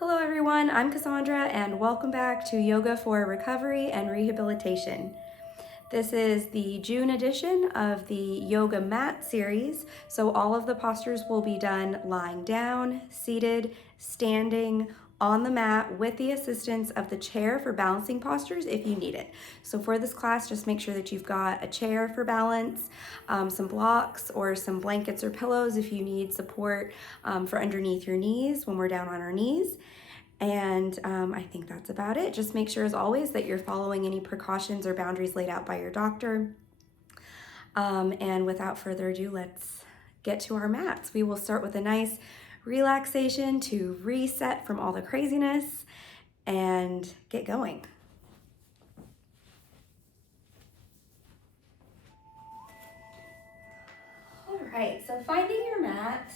Hello everyone, I'm Cassandra and welcome back to Yoga for Recovery and Rehabilitation. This is the June edition of the Yoga Mat series, so all of the postures will be done lying down, seated, standing, on the mat with the assistance of the chair for balancing postures if you need it. So for this class, just make sure that you've got a chair for balance, some blocks or some blankets or pillows if you need support for underneath your knees when we're down on our knees. And I think that's about it. Just make sure, as always, that you're following any precautions or boundaries laid out by your doctor. And without further ado, let's get to our mats. We will start with a nice relaxation to reset from all the craziness and get going. All right, so finding your mat.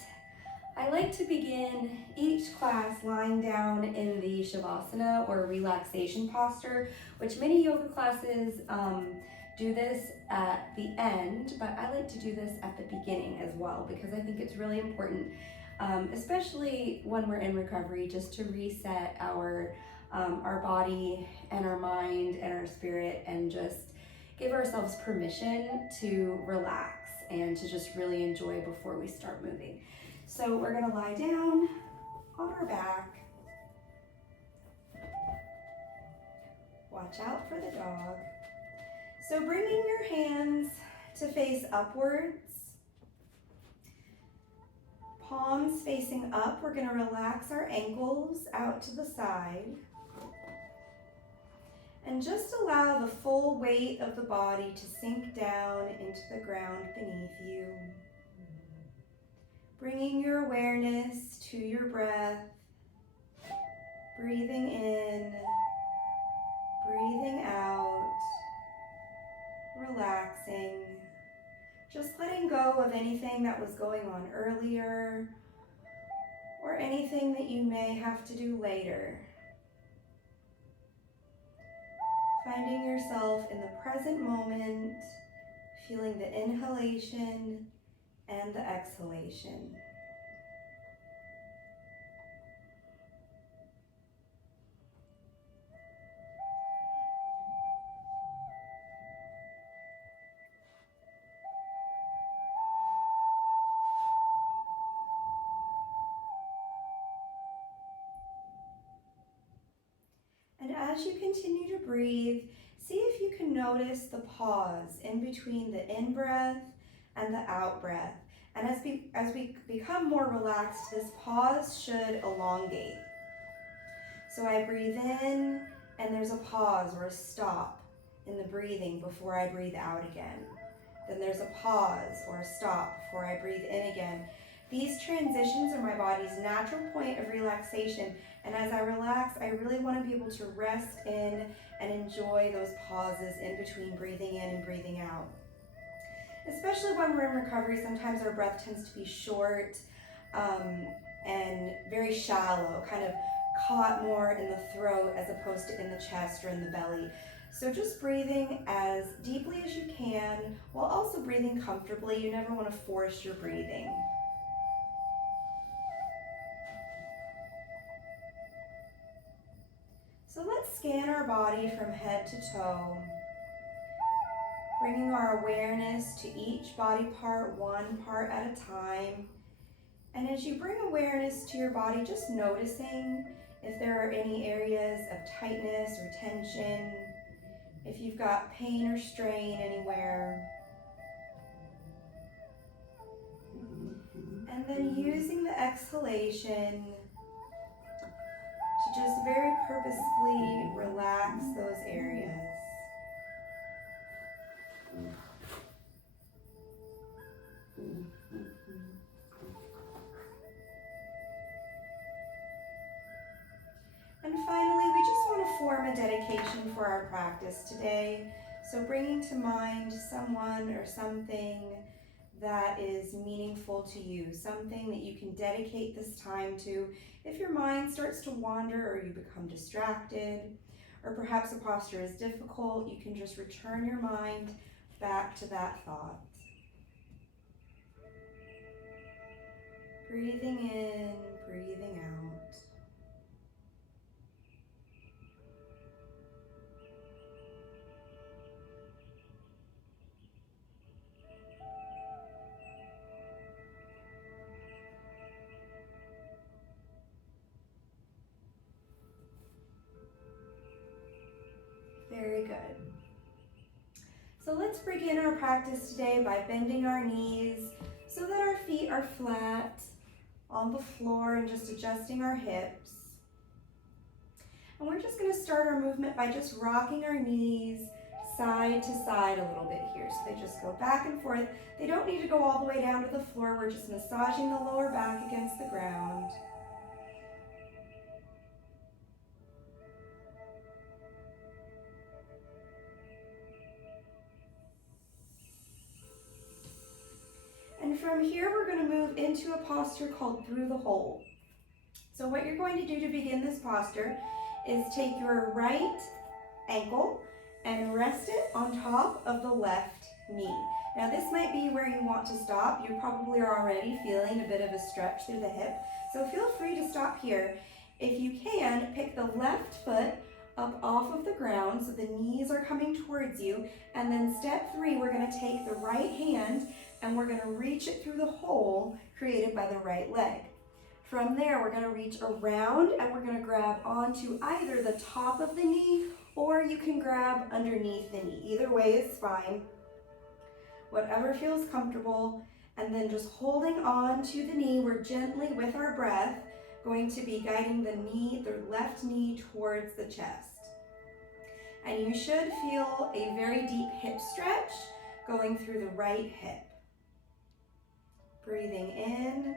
I like to begin each class lying down in the Shavasana or relaxation posture, which many yoga classes do this at the end, but I like to do this at the beginning as well because I think it's really important, especially when we're in recovery, just to reset our body and our mind and our spirit and just give ourselves permission to relax and to just really enjoy before we start moving. So we're gonna lie down on our back. Watch out for the dog. So bringing your hands to face upwards, palms facing up, we're gonna relax our ankles out to the side. And just allow the full weight of the body to sink down into the ground beneath you. Bringing your awareness to your breath, breathing in, breathing out, relaxing, just letting go of anything that was going on earlier or anything that you may have to do later. Finding yourself in the present moment, feeling the inhalation and the exhalation. And as you continue to breathe, see if you can notice the pause in between the in-breath and the out-breath. And as we become more relaxed, this pause should elongate. So I breathe in, and there's a pause or a stop in the breathing before I breathe out again. Then there's a pause or a stop before I breathe in again. These transitions are my body's natural point of relaxation, and as I relax, I really want to be able to rest in and enjoy those pauses in between breathing in and breathing out. Especially when we're in recovery, sometimes our breath tends to be short and very shallow, kind of caught more in the throat as opposed to in the chest or in the belly. So just breathing as deeply as you can while also breathing comfortably. You never want to force your breathing. So let's scan our body from head to toe, bringing our awareness to each body part, one part at a time. And as you bring awareness to your body, just noticing if there are any areas of tightness or tension, if you've got pain or strain anywhere. And then using the exhalation to just very purposefully relax those areas. And finally, we just want to form a dedication for our practice today. So bringing to mind someone or something that is meaningful to you, something that you can dedicate this time to. If your mind starts to wander or you become distracted, or perhaps a posture is difficult, you can just return your mind back to that thought. Breathing in, breathing out. good. So let's begin our practice today by bending our knees so that our feet are flat on the floor and just adjusting our hips. And we're just going to start our movement by just rocking our knees side to side a little bit here. So they just go back and forth. They don't need to go all the way down to the floor. We're just massaging the lower back against the ground. And from here, we're going to move into a posture called through the hole. So what you're going to do to begin this posture is take your right ankle and rest it on top of the left knee. Now this might be where you want to stop. You probably are already feeling a bit of a stretch through the hip. So feel free to stop here. If you can, pick the left foot up off of the ground so the knees are coming towards you. And then step 3, we're going to take the right hand and we're going to reach it through the hole created by the right leg. From there, we're going to reach around and we're going to grab onto either the top of the knee or you can grab underneath the knee. Either way is fine. Whatever feels comfortable. And then just holding on to the knee, we're gently, with our breath, going to be guiding the left knee towards the chest. And you should feel a very deep hip stretch going through the right hip. Breathing in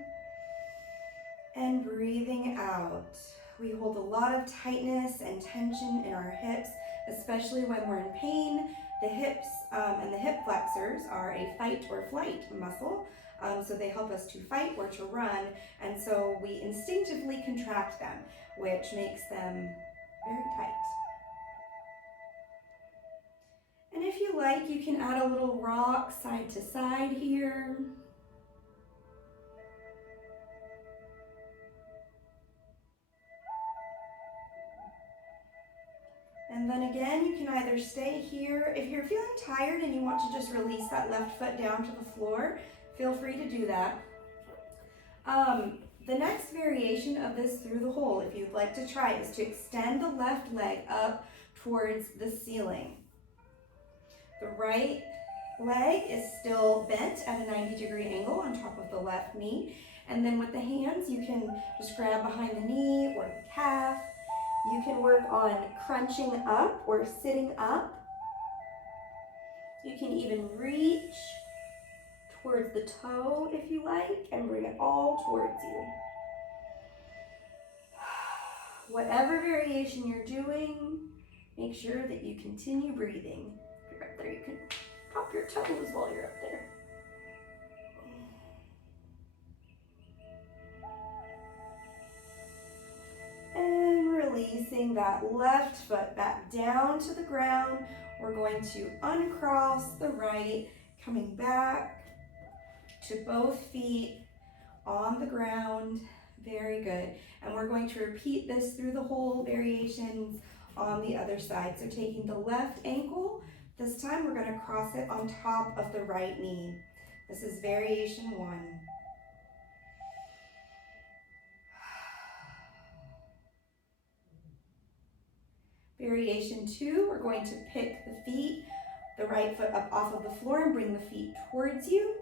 and breathing out. We hold a lot of tightness and tension in our hips, especially when we're in pain. The hips and the hip flexors are a fight or flight muscle, so they help us to fight or to run, and so we instinctively contract them, which makes them very tight. And if you like, you can add a little rock side to side here. And then again, you can either stay here. If you're feeling tired and you want to just release that left foot down to the floor, feel free to do that. The next variation of this through the hole, if you'd like to try, is to extend the left leg up towards the ceiling. The right leg is still bent at a 90-degree angle on top of the left knee. And then with the hands, you can just grab behind the knee or the calf. You can work on crunching up or sitting up. You can even reach towards the toe if you like and bring it all towards you. Whatever variation you're doing, make sure that you continue breathing. If you're up there, you can pop your toes while you're up there. And releasing that left foot back down to the ground. We're going to uncross the right, coming back to both feet on the ground. Very good. And we're going to repeat this through the whole variations on the other side. So taking the left ankle, this time we're going to cross it on top of the right knee. This is variation 1. Variation 2, we're going to pick the feet, the right foot up off of the floor and bring the feet towards you.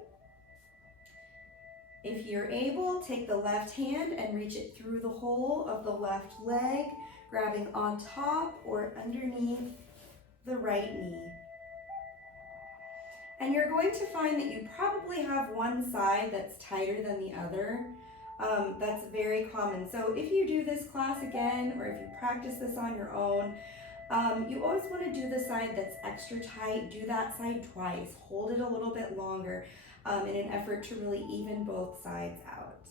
If you're able, take the left hand and reach it through the hole of the left leg, grabbing on top or underneath the right knee. And you're going to find that you probably have one side that's tighter than the other. That's very common. So if you do this class again, or if you practice this on your own, you always want to do the side that's extra tight. Do that side twice. Hold it a little bit longer in an effort to really even both sides out.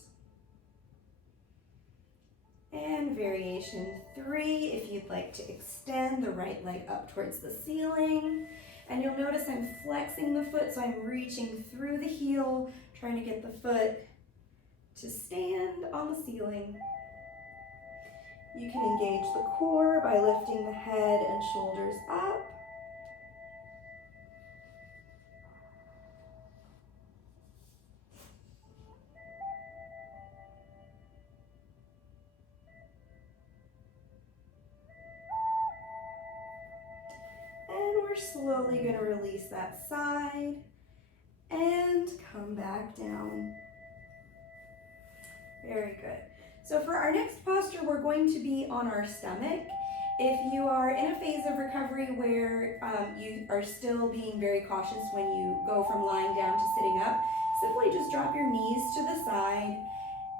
And variation 3, if you'd like to extend the right leg up towards the ceiling. And you'll notice I'm flexing the foot, so I'm reaching through the heel, trying to get the foot to stand on the ceiling. You can engage the core by lifting the head and shoulders up. we're slowly going to release that side and come back down. Very good. So for our next posture, we're going to be on our stomach. If you are in a phase of recovery where you are still being very cautious when you go from lying down to sitting up, simply just drop your knees to the side.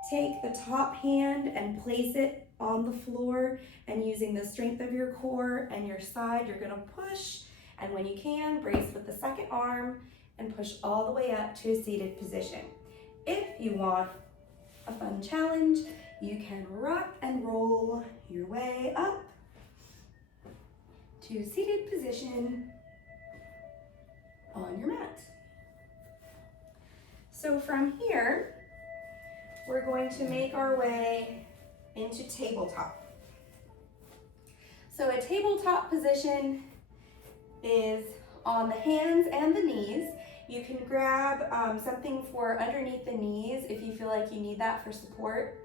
Take the top hand and place it on the floor, and using the strength of your core and your side, you're gonna push, and when you can, brace with the second arm and push all the way up to a seated position. If you want a fun challenge, you can rock and roll your way up to seated position on your mat. So from here, we're going to make our way into tabletop. So a tabletop position is on the hands and the knees. You can grab something for underneath the knees if you feel like you need that for support.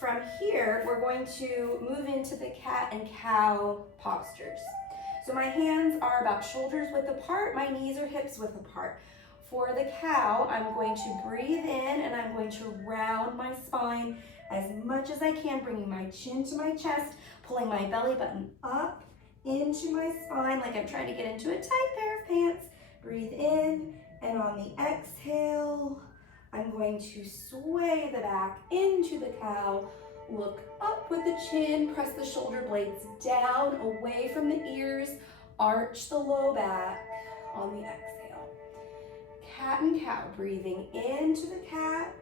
From here, we're going to move into the cat and cow postures. So my hands are about shoulders width apart, my knees are hips width apart. For the cow, I'm going to breathe in and I'm going to round my spine as much as I can, bringing my chin to my chest, pulling my belly button up into my spine like I'm trying to get into a tight pair of pants. Breathe in, and on the exhale, I'm going to sway the back into the cow, look up with the chin, press the shoulder blades down, away from the ears, arch the low back on the exhale. Cat and cow, breathing into the cat,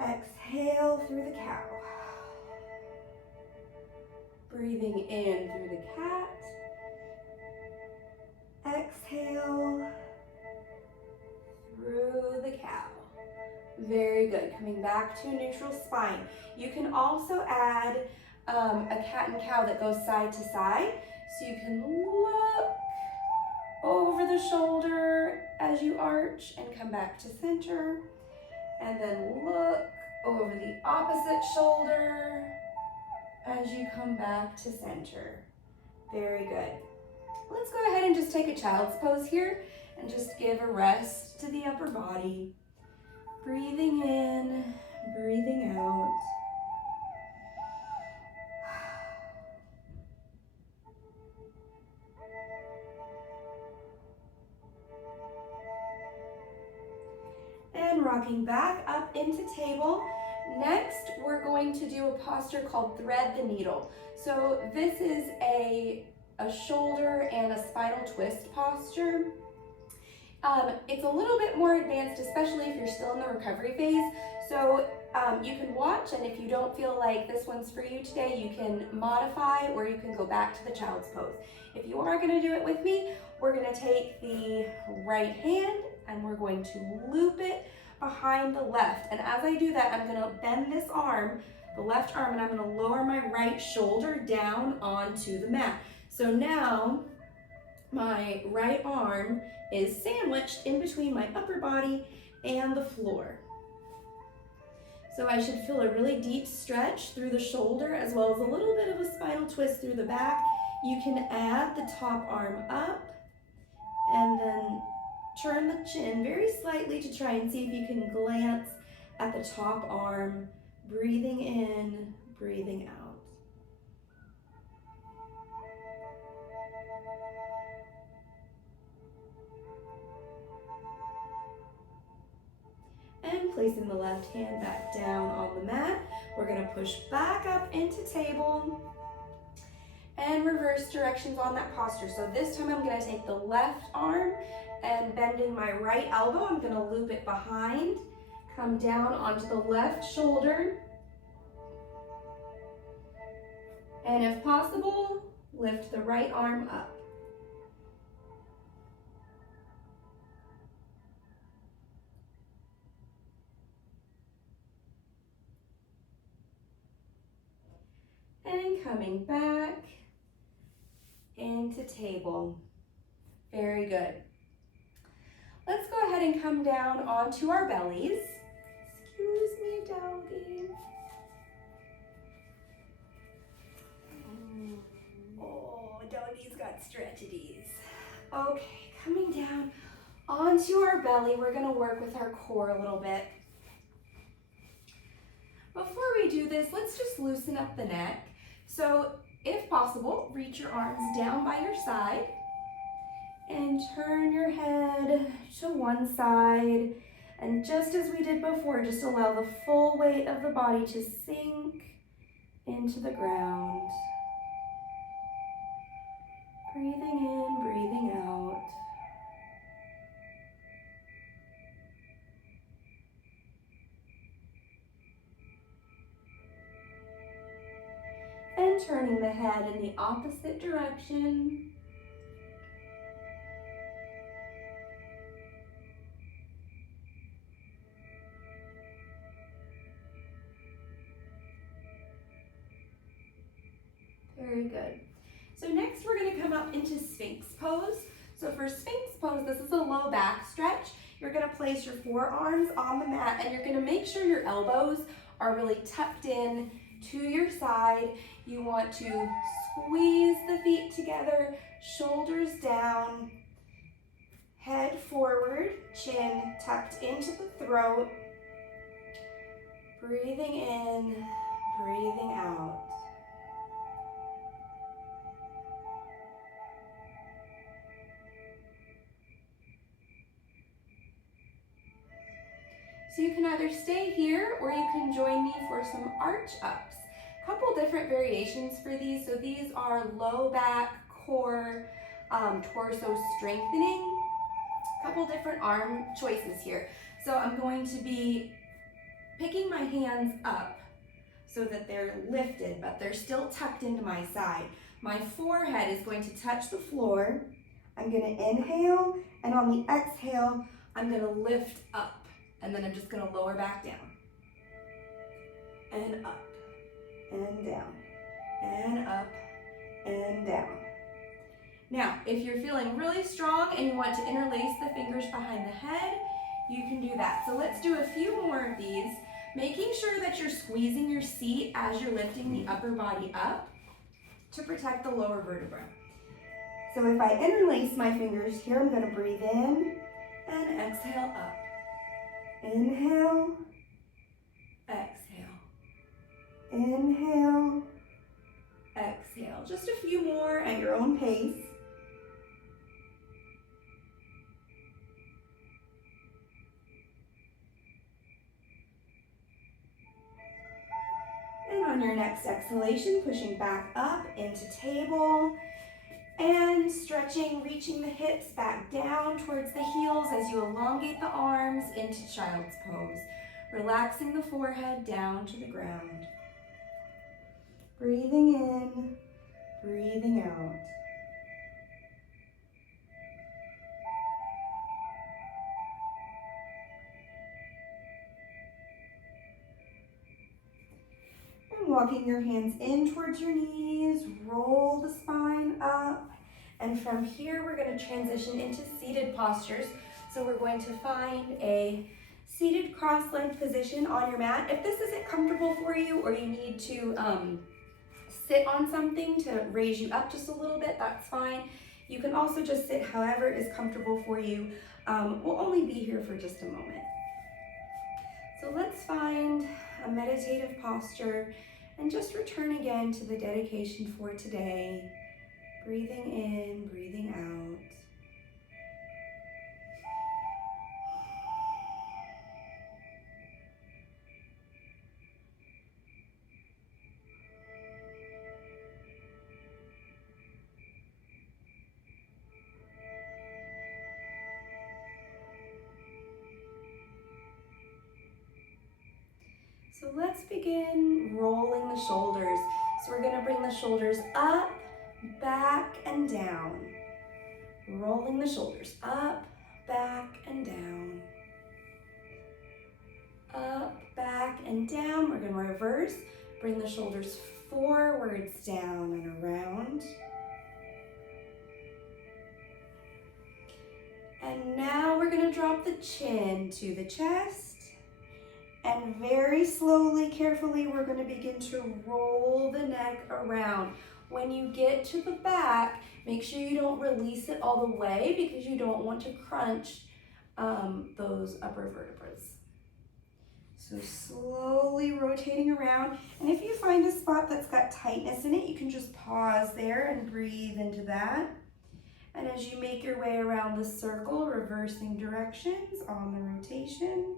exhale through the cow. Breathing in through the cat, exhale through the cow. Very good. Coming back to a neutral spine. You can also add a cat and cow that goes side to side. So you can look over the shoulder as you arch and come back to center. And then look over the opposite shoulder as you come back to center. Very good. Let's go ahead and just take a child's pose here and just give a rest to the upper body. Breathing in, breathing out. And rocking back up into table. Next, we're going to do a posture called thread the needle. So this is a shoulder and a spinal twist posture. It's a little bit more advanced, especially if you're still in the recovery phase. So you can watch, and if you don't feel like this one's for you today, you can modify or you can go back to the child's pose. If you are going to do it with me, we're going to take the right hand and we're going to loop it behind the left. And as I do that, I'm going to bend this arm, the left arm, and I'm going to lower my right shoulder down onto the mat. So now my right arm is sandwiched in between my upper body and the floor. So I should feel a really deep stretch through the shoulder as well as a little bit of a spinal twist through the back. You can add the top arm up and then turn the chin very slightly to try and see if you can glance at the top arm, breathing in, breathing out. And placing the left hand back down on the mat. We're going to push back up into table and reverse directions on that posture. So this time I'm going to take the left arm and bending my right elbow, I'm going to loop it behind, come down onto the left shoulder, and if possible, lift the right arm up. And coming back into table. Very good. Let's go ahead and come down onto our bellies. Excuse me, doggy. Oh, that stretch at ease. Okay, coming down onto our belly, we're gonna work with our core a little bit. Before we do this, let's just loosen up the neck. So if possible, reach your arms down by your side and turn your head to one side. And just as we did before, just allow the full weight of the body to sink into the ground. Breathing in, breathing out. And turning the head in the opposite direction. Very good. So next we're going to come up into Sphinx pose. So for Sphinx pose, this is a low back stretch. You're going to place your forearms on the mat and you're going to make sure your elbows are really tucked in to your side. You want to squeeze the feet together, shoulders down, head forward, chin tucked into the throat. Breathing in, breathing out. So you can either stay here or you can join me for some arch ups. Couple different variations for these. So these are low back, core, torso strengthening. Couple different arm choices here. So I'm going to be picking my hands up so that they're lifted, but they're still tucked into my side. My forehead is going to touch the floor. I'm going to inhale, and on the exhale, I'm going to lift up. And then I'm just going to lower back down. And up, and down, and up, and down. Now, if you're feeling really strong and you want to interlace the fingers behind the head, you can do that. So let's do a few more of these, making sure that you're squeezing your seat as you're lifting the upper body up to protect the lower vertebra. So if I interlace my fingers here, I'm going to breathe in and exhale up. Inhale, exhale, inhale, exhale. Just a few more at your own pace. And on your next exhalation, pushing back up into table and stretching, reaching the hips back down towards the heels as you elongate the arms into child's pose. Relaxing the forehead down to the ground. Breathing in, breathing out. And walking your hands in towards your knees, roll the spine up. And from here, we're going to transition into seated postures. So we're going to find a seated cross-legged position on your mat. If this isn't comfortable for you or you need to sit on something to raise you up just a little bit, that's fine. You can also just sit however is comfortable for you. We'll only be here for just a moment. So let's find a meditative posture and just return again to the dedication for today. Breathing in, breathing out. So let's begin rolling the shoulders. So we're going to bring the shoulders up, back, and down. Rolling the shoulders up, back, and down. Up, back, and down. We're going to reverse. Bring the shoulders forwards, down, and around. And now we're going to drop the chin to the chest. And very slowly, carefully, we're going to begin to roll the neck around. When you get to the back, make sure you don't release it all the way because you don't want to crunch those upper vertebrae. So slowly rotating around. And if you find a spot that's got tightness in it, you can just pause there and breathe into that. And as you make your way around the circle, reversing directions on the rotation.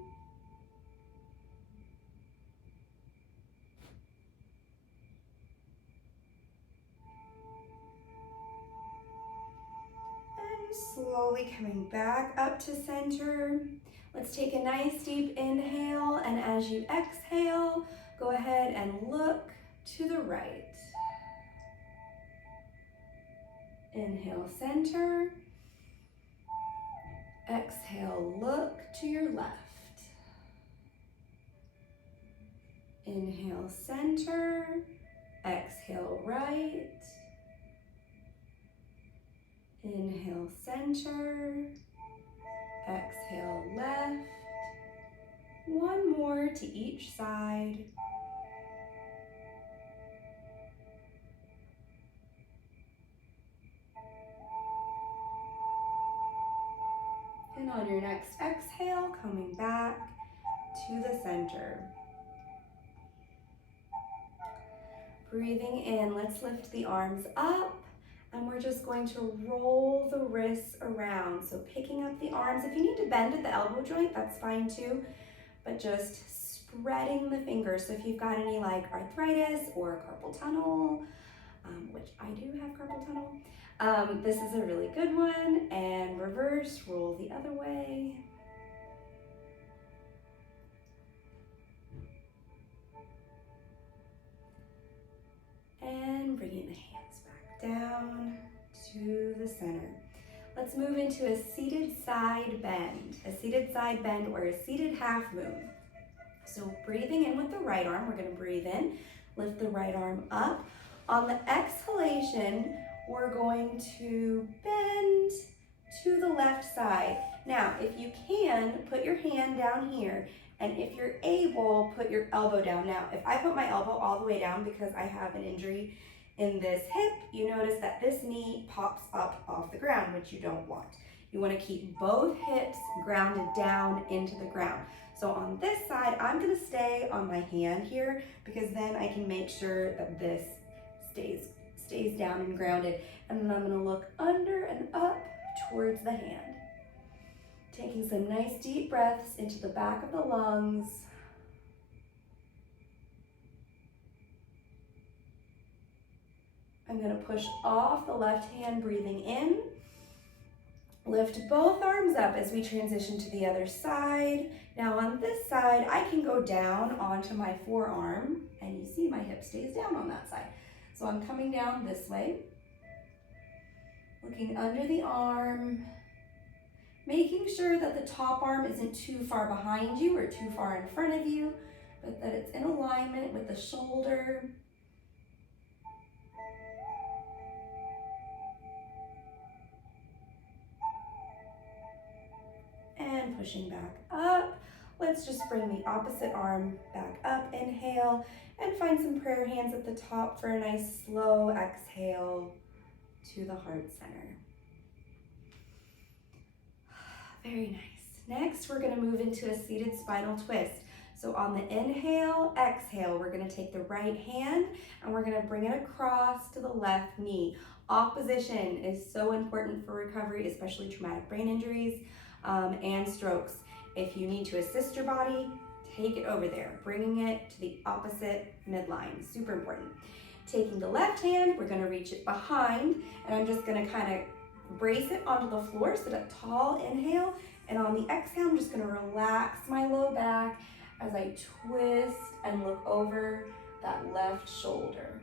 And slowly coming back up to center. Let's take a nice deep inhale, and as you exhale, go ahead and look to the right. Inhale, center. Exhale, look to your left. Inhale, center. Exhale, right. Inhale, center. Exhale, left. One more to each side. And on your next exhale, coming back to the center. Breathing in, let's lift the arms up, and we're just going to roll the wrists around. So picking up the arms, if you need to bend at the elbow joint, that's fine too, but just spreading the fingers. So if you've got any like arthritis or carpal tunnel, which I do have carpal tunnel, this is a really good one. And reverse, roll the other way. And bringing the hands back down to the center. Let's move into a seated side bend. A seated side bend or a seated half moon. So breathing in with the right arm, we're gonna breathe in, lift the right arm up. On the exhalation, we're going to bend to the left side. Now, if you can, put your hand down here, and if you're able, put your elbow down. Now, if I put my elbow all the way down because I have an injury in this hip, you notice that this knee pops up off the ground, which you don't want. You want to keep both hips grounded down into the ground. So on this side, I'm going to stay on my hand here because then I can make sure that this stays down and grounded. And then I'm going to look under and up towards the hand. Taking some nice deep breaths into the back of the lungs. I'm going to push off the left hand, breathing in. Lift both arms up as we transition to the other side. Now on this side, I can go down onto my forearm, and you see my hip stays down on that side. So I'm coming down this way, looking under the arm, making sure that the top arm isn't too far behind you or too far in front of you, but that it's in alignment with the shoulder. And pushing back up. Let's just bring the opposite arm back up. Inhale, and find some prayer hands at the top for a nice slow exhale to the heart center. Very nice. Next, we're going to move into a seated spinal twist. So on the inhale, exhale, we're going to take the right hand and we're going to bring it across to the left knee. Opposition is so important for recovery, especially traumatic brain injuries and strokes. If you need to assist your body, take it over there, bringing it to the opposite midline. Super important. Taking the left hand, we're going to reach it behind, and I'm just going to kind of brace it onto the floor, so that tall inhale, and on the exhale, I'm just going to relax my low back as I twist and look over that left shoulder.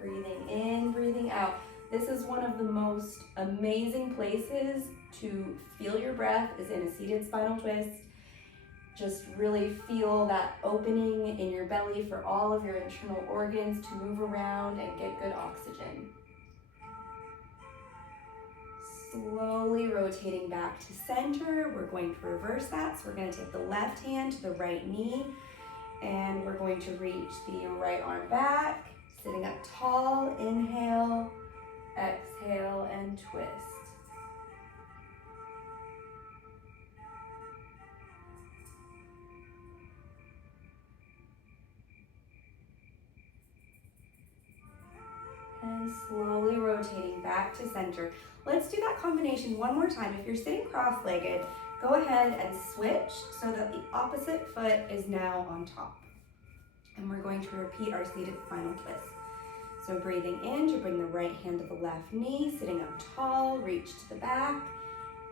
Breathing in, breathing out. This is one of the most amazing places to feel your breath is in a seated spinal twist. Just really feel that opening in your belly for all of your internal organs to move around and get good oxygen. Slowly rotating back to center. We're going to reverse that. So we're going to take the left hand to the right knee, and we're going to reach the right arm back, Sitting up tall, inhale, exhale, and twist. And slowly rotating back to center. Let's do that combination one more time. If you're sitting cross-legged, go ahead and switch so that the opposite foot is now on top. And we're going to repeat our seated final twist. So breathing in to bring the right hand to the left knee, sitting up tall, reach to the back,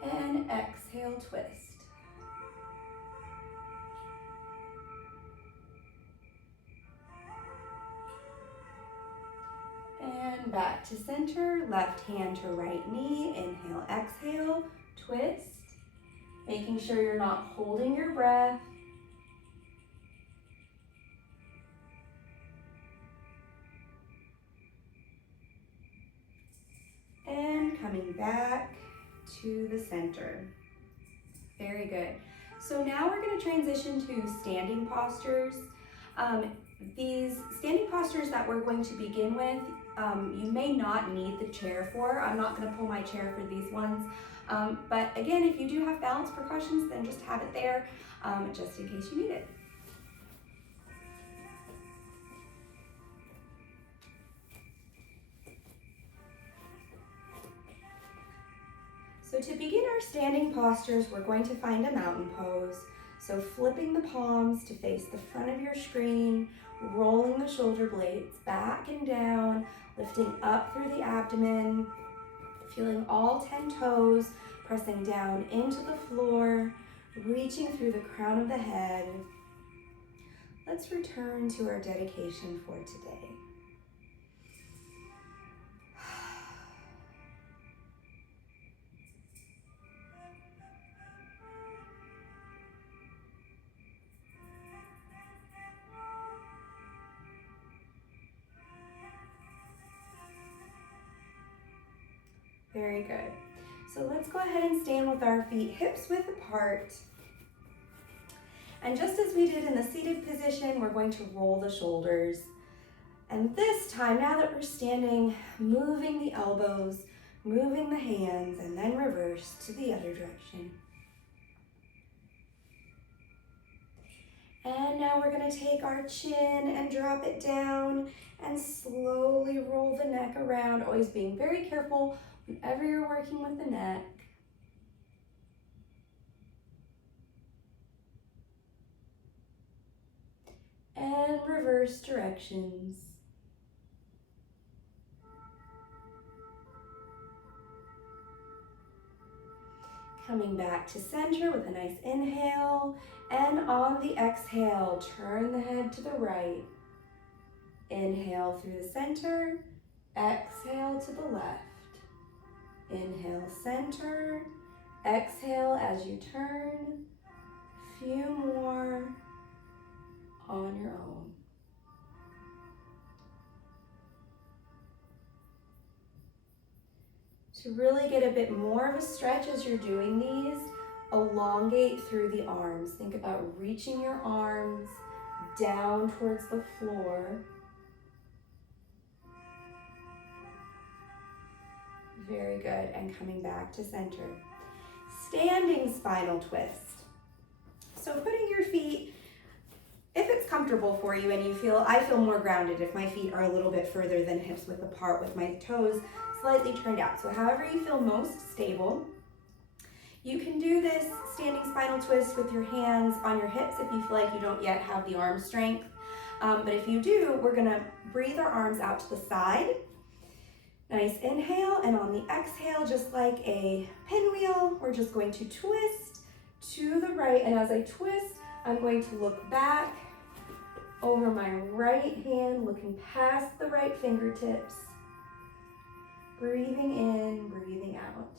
and exhale, twist. And back to center, left hand to right knee, inhale, exhale, twist. Making sure you're not holding your breath. And coming back to the center. Very good. So now we're going to transition to standing postures. These standing postures that we're going to begin with, you may not need the chair for. I'm not going to pull my chair for these ones. But again, if you do have balance precautions, then just have it there just in case you need it. So to begin our standing postures, we're going to find a mountain pose. So flipping the palms to face the front of your screen, rolling the shoulder blades back and down, lifting up through the abdomen, feeling all 10 toes, pressing down into the floor, reaching through the crown of the head. Let's return to our dedication for today. Very good. So let's go ahead and stand with our feet hips width apart. And just as we did in the seated position, we're going to roll the shoulders. And this time, now that we're standing, moving the elbows, moving the hands, and then reverse to the other direction. And now we're going to take our chin and drop it down and slowly roll the neck around, always being very careful whenever you're working with the neck. And reverse directions. Coming back to center with a nice inhale, and on the exhale, turn the head to the right. Inhale through the center, exhale to the left. Inhale, center, exhale as you turn. Few more on your own. To really get a bit more of a stretch as you're doing these, elongate through the arms. Think about reaching your arms down towards the floor. Very good, and coming back to center. Standing spinal twist. So putting your feet, if it's comfortable for you and you feel, I feel more grounded if my feet are a little bit further than hips width apart with my toes slightly turned out. So however you feel most stable. You can do this standing spinal twist with your hands on your hips if you feel like you don't yet have the arm strength. But if you do, we're gonna breathe our arms out to the side. Nice inhale, and on the exhale, just like a pinwheel, we're just going to twist to the right. And as I twist, I'm going to look back over my right hand, looking past the right fingertips. Breathing in, breathing out.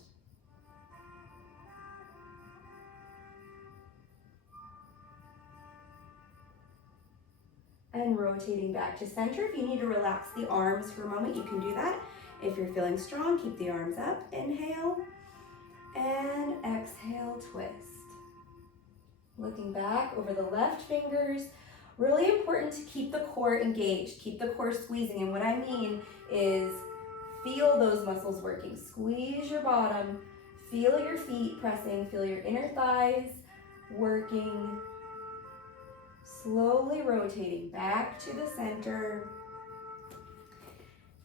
And rotating back to center. If you need to relax the arms for a moment, you can do that. If you're feeling strong, keep the arms up. Inhale and exhale, twist. Looking back over the left fingers, Really important to keep the core engaged, keep the core squeezing. And what I mean is feel those muscles working. Squeeze your bottom, feel your feet pressing, feel your inner thighs working. Slowly rotating back to the center.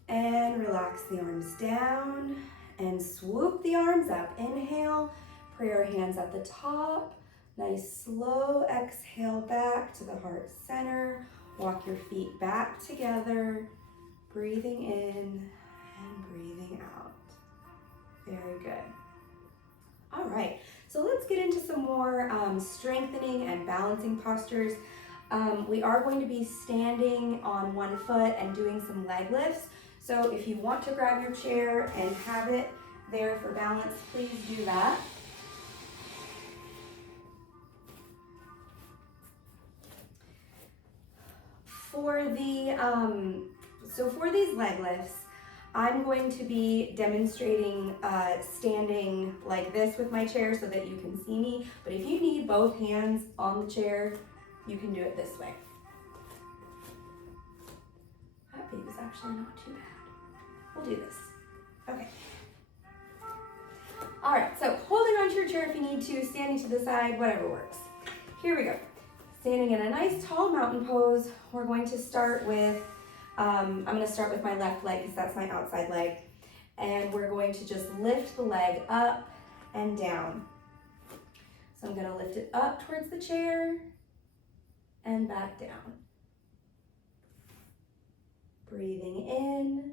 And relax the arms down and swoop the arms up. Inhale, prayer hands at the top. Nice slow exhale back to the heart center. Walk your feet back together. Breathing in and breathing out. Very good. All right, so let's get into some more strengthening and balancing postures. We are going to be standing on one foot and doing some leg lifts. So if you want to grab your chair and have it there for balance, please do that. For these leg lifts, I'm going to be demonstrating standing like this with my chair so that you can see me. But if you need both hands on the chair, you can do it this way. That view is actually not too bad. We'll do this. Okay. All right, so holding onto your chair if you need to, standing to the side, whatever works. Here we go. Standing in a nice tall mountain pose, we're going to start with, I'm going to start with my left leg because that's my outside leg. And we're going to just lift the leg up and down. So I'm going to lift it up towards the chair and back down. Breathing in,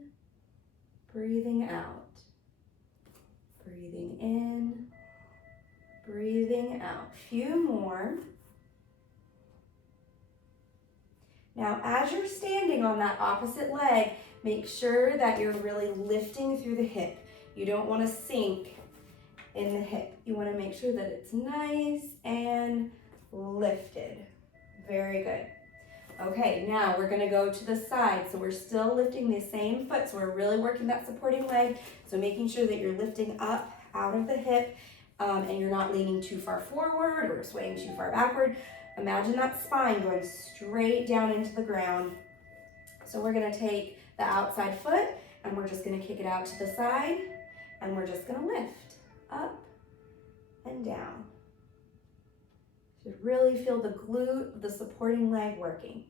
breathing out. Breathing in, breathing out. Few more. Now, as you're standing on that opposite leg, make sure that you're really lifting through the hip. You don't want to sink in the hip. You want to make sure that it's nice and lifted. Very good. Okay, now we're going to go to the side. So we're still lifting the same foot. So we're really working that supporting leg. So making sure that you're lifting up out of the hip and you're not leaning too far forward or swaying too far backward. Imagine that spine going straight down into the ground. So we're going to take the outside foot and we're just going to kick it out to the side and we're just going to lift up and down. Should really feel the glute of the supporting leg working.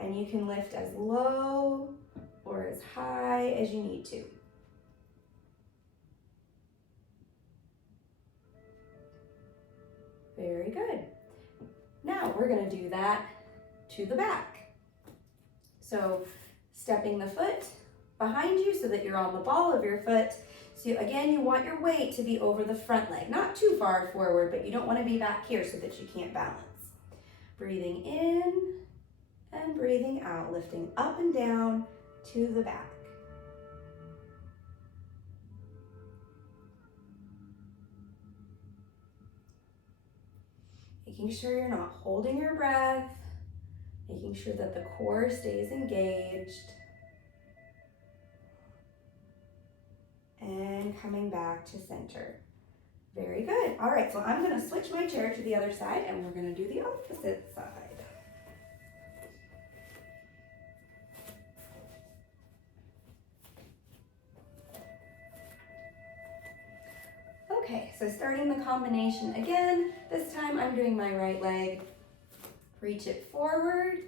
And you can lift as low or as high as you need to. Very good. Now we're going to do that to the back. So stepping the foot behind you so that you're on the ball of your foot. So again, you want your weight to be over the front leg, not too far forward, but you don't want to be back here so that you can't balance. Breathing in and breathing out, lifting up and down to the back. Making sure you're not holding your breath, making sure that the core stays engaged. And coming back to center. Very good. All right, so I'm going to switch my chair to the other side and we're going to do the opposite side. Okay, so starting the combination again. This time I'm doing my right leg. Reach it forward,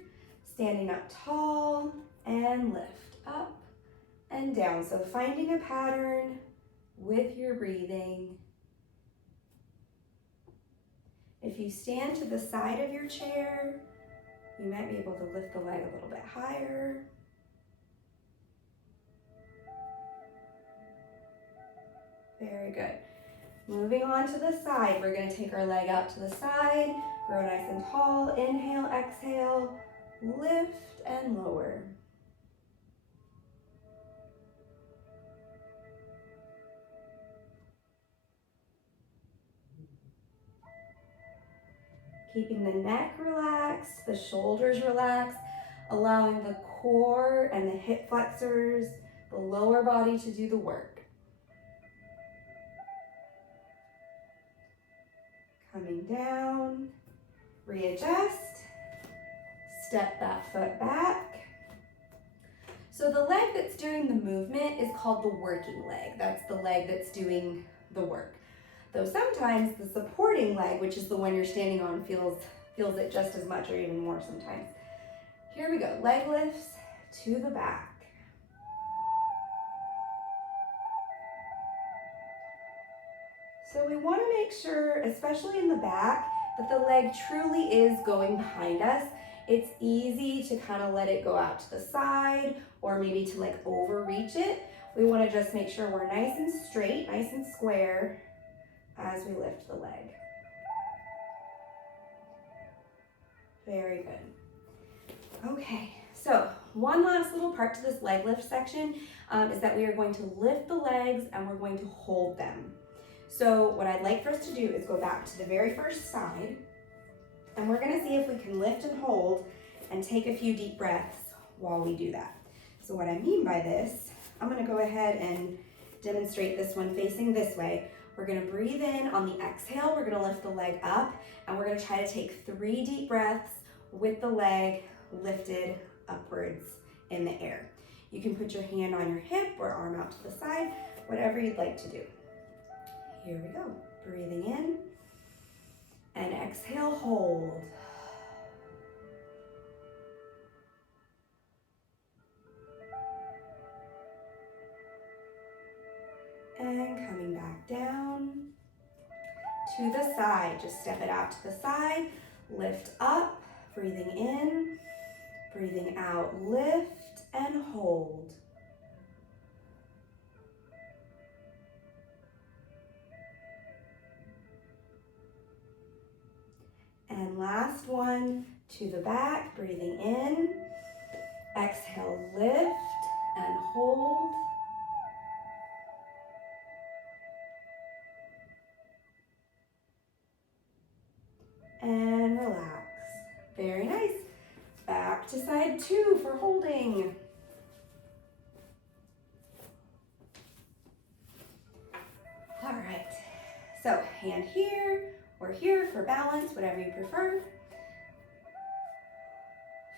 standing up tall, and lift up and down. So finding a pattern with your breathing. If you stand to the side of your chair, you might be able to lift the leg a little bit higher. Very good. Moving on to the side, we're going to take our leg out to the side, grow nice and tall. Inhale, exhale, lift and lower. Keeping the neck relaxed, the shoulders relaxed, allowing the core and the hip flexors, the lower body to do the work. Coming down, Readjust, step that foot back. So the leg that's doing the movement is called the working leg. That's the leg that's doing the work. Though sometimes the supporting leg, which is the one you're standing on, feels it just as much or even more sometimes. Here we go, leg lifts to the back. So we want to make sure, especially in the back, that the leg truly is going behind us. It's easy to kind of let it go out to the side or maybe to like overreach it. We want to just make sure we're nice and straight, nice and square as we lift the leg. Very good. Okay, so one last little part to this leg lift section is that we are going to lift the legs and we're going to hold them. So what I'd like for us to do is go back to the very first side, and we're gonna see if we can lift and hold and take a few deep breaths while we do that. So what I mean by this, I'm gonna go ahead and demonstrate this one facing this way. We're gonna breathe in on the exhale, we're gonna lift the leg up, and we're gonna try to take 3 deep breaths with the leg lifted upwards in the air. You can put your hand on your hip or arm out to the side, whatever you'd like to do. Here we go. Breathing in and exhale, hold. And coming back down to the side. Just step it out to the side, lift up, breathing in, breathing out, lift and hold. And last one, to the back, breathing in, exhale, lift and hold. And relax. Very nice. Back to side 2 for holding. All right, so hand here or here for balance, whatever you prefer.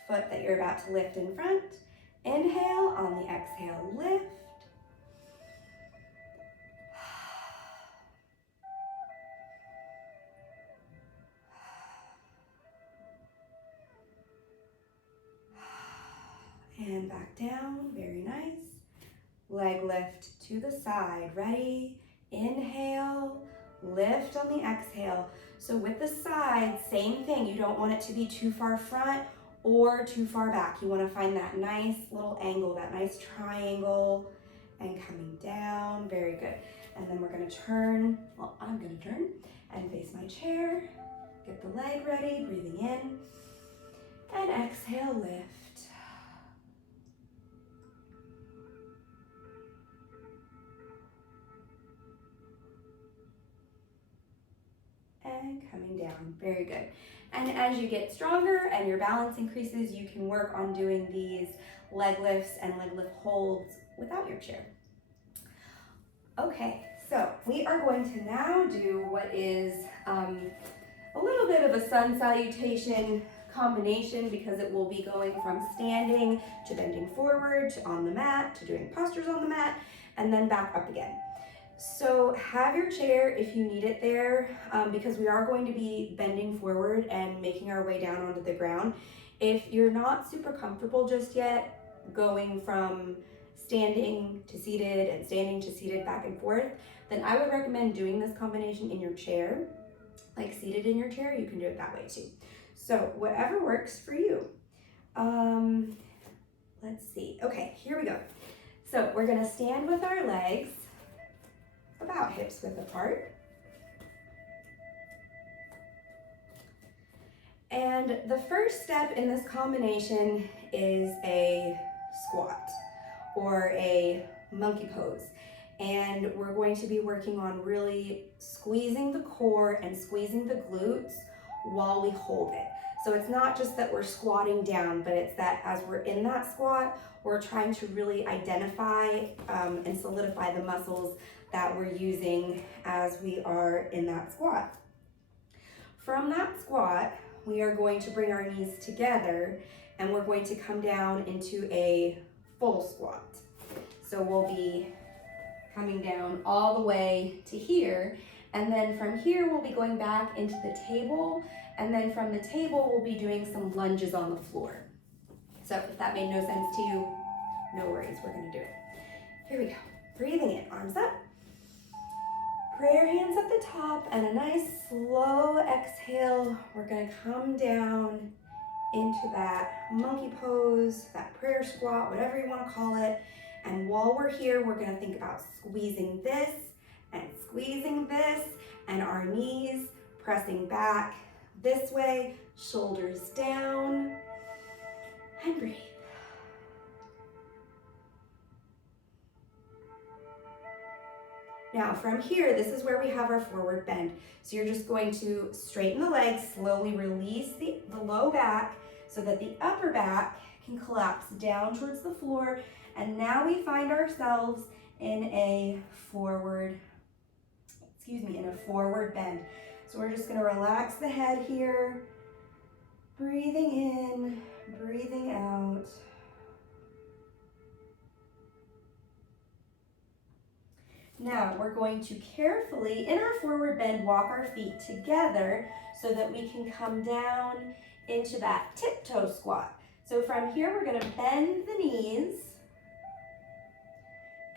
Foot that you're about to lift in front. Inhale, on the exhale, lift. And back down, very nice. Leg lift to the side, ready? Inhale, lift on the exhale. So with the side, same thing. You don't want it to be too far front or too far back. You want to find that nice little angle, that nice triangle, and coming down, very good. And then we're going to turn, well, I'm going to turn and face my chair. Get the leg ready, breathing in, and exhale, lift. And coming down, very good. And as you get stronger and your balance increases, you can work on doing these leg lifts and leg lift holds without your chair. Okay, so we are going to now do what is a little bit of a sun salutation combination, because it will be going from standing to bending forward to on the mat to doing postures on the mat and then back up again. So have your chair if you need it there, because we are going to be bending forward and making our way down onto the ground. If you're not super comfortable just yet going from standing to seated and standing to seated back and forth, then I would recommend doing this combination in your chair, like seated in your chair. You can do it that way too. So whatever works for you. Let's see. Okay, here we go. So we're gonna stand with our legs about hips width apart. And the first step in this combination is a squat or a monkey pose. And we're going to be working on really squeezing the core and squeezing the glutes while we hold it. So it's not just that we're squatting down, but it's that as we're in that squat, we're trying to really identify and solidify the muscles that we're using as we are in that squat. From that squat, we are going to bring our knees together and we're going to come down into a full squat. So we'll be coming down all the way to here, and then from here we'll be going back into the table, and then from the table we'll be doing some lunges on the floor. So if that made no sense to you, no worries, we're gonna do it. Here we go. Breathing in, arms up. Prayer hands at the top, and a nice slow exhale. We're gonna come down into that monkey pose, that prayer squat, whatever you wanna call it. And while we're here, we're gonna think about squeezing this, and our knees pressing back this way, shoulders down, and breathe. Now from here, this is where we have our forward bend. So you're just going to straighten the legs, slowly release the low back so that the upper back can collapse down towards the floor. And now we find ourselves in a forward bend. So we're just gonna relax the head here, breathing in, breathing out. Now we're going to carefully, in our forward bend, walk our feet together so that we can come down into that tiptoe squat. So from here, we're gonna bend the knees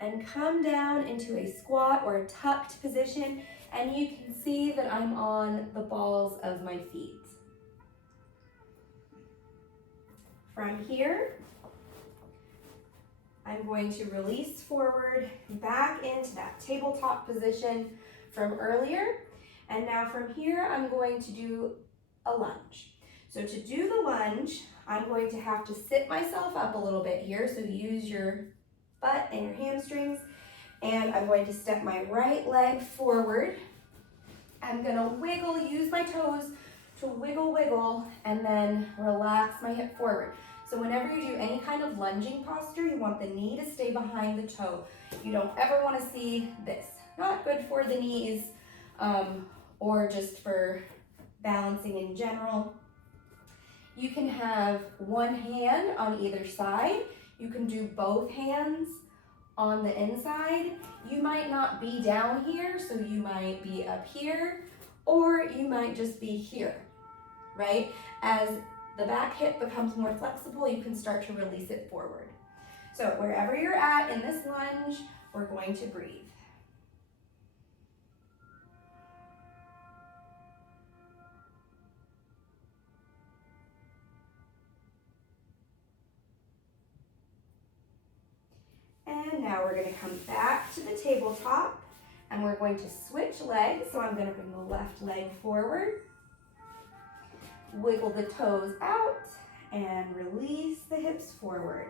and come down into a squat or a tucked position, and you can see that I'm on the balls of my feet. From here, I'm going to release forward, back into that tabletop position from earlier. And now from here, I'm going to do a lunge. So to do the lunge, I'm going to have to sit myself up a little bit here. So use your butt and your hamstrings. And I'm going to step my right leg forward. I'm gonna wiggle, use my toes to wiggle, and then relax my hip forward. So whenever you do any kind of lunging posture, you want the knee to stay behind the toe. You don't ever want to see this. Not good for the knees or just for balancing in general. You can have one hand on either side. You can do both hands on the inside. You might not be down here, so you might be up here, or you might just be here, right? As the back hip becomes more flexible, you can start to release it forward. So wherever you're at in this lunge, we're going to breathe. And now we're going to come back to the tabletop, and we're going to switch legs. So I'm going to bring the left leg forward, wiggle the toes out, and release the hips forward.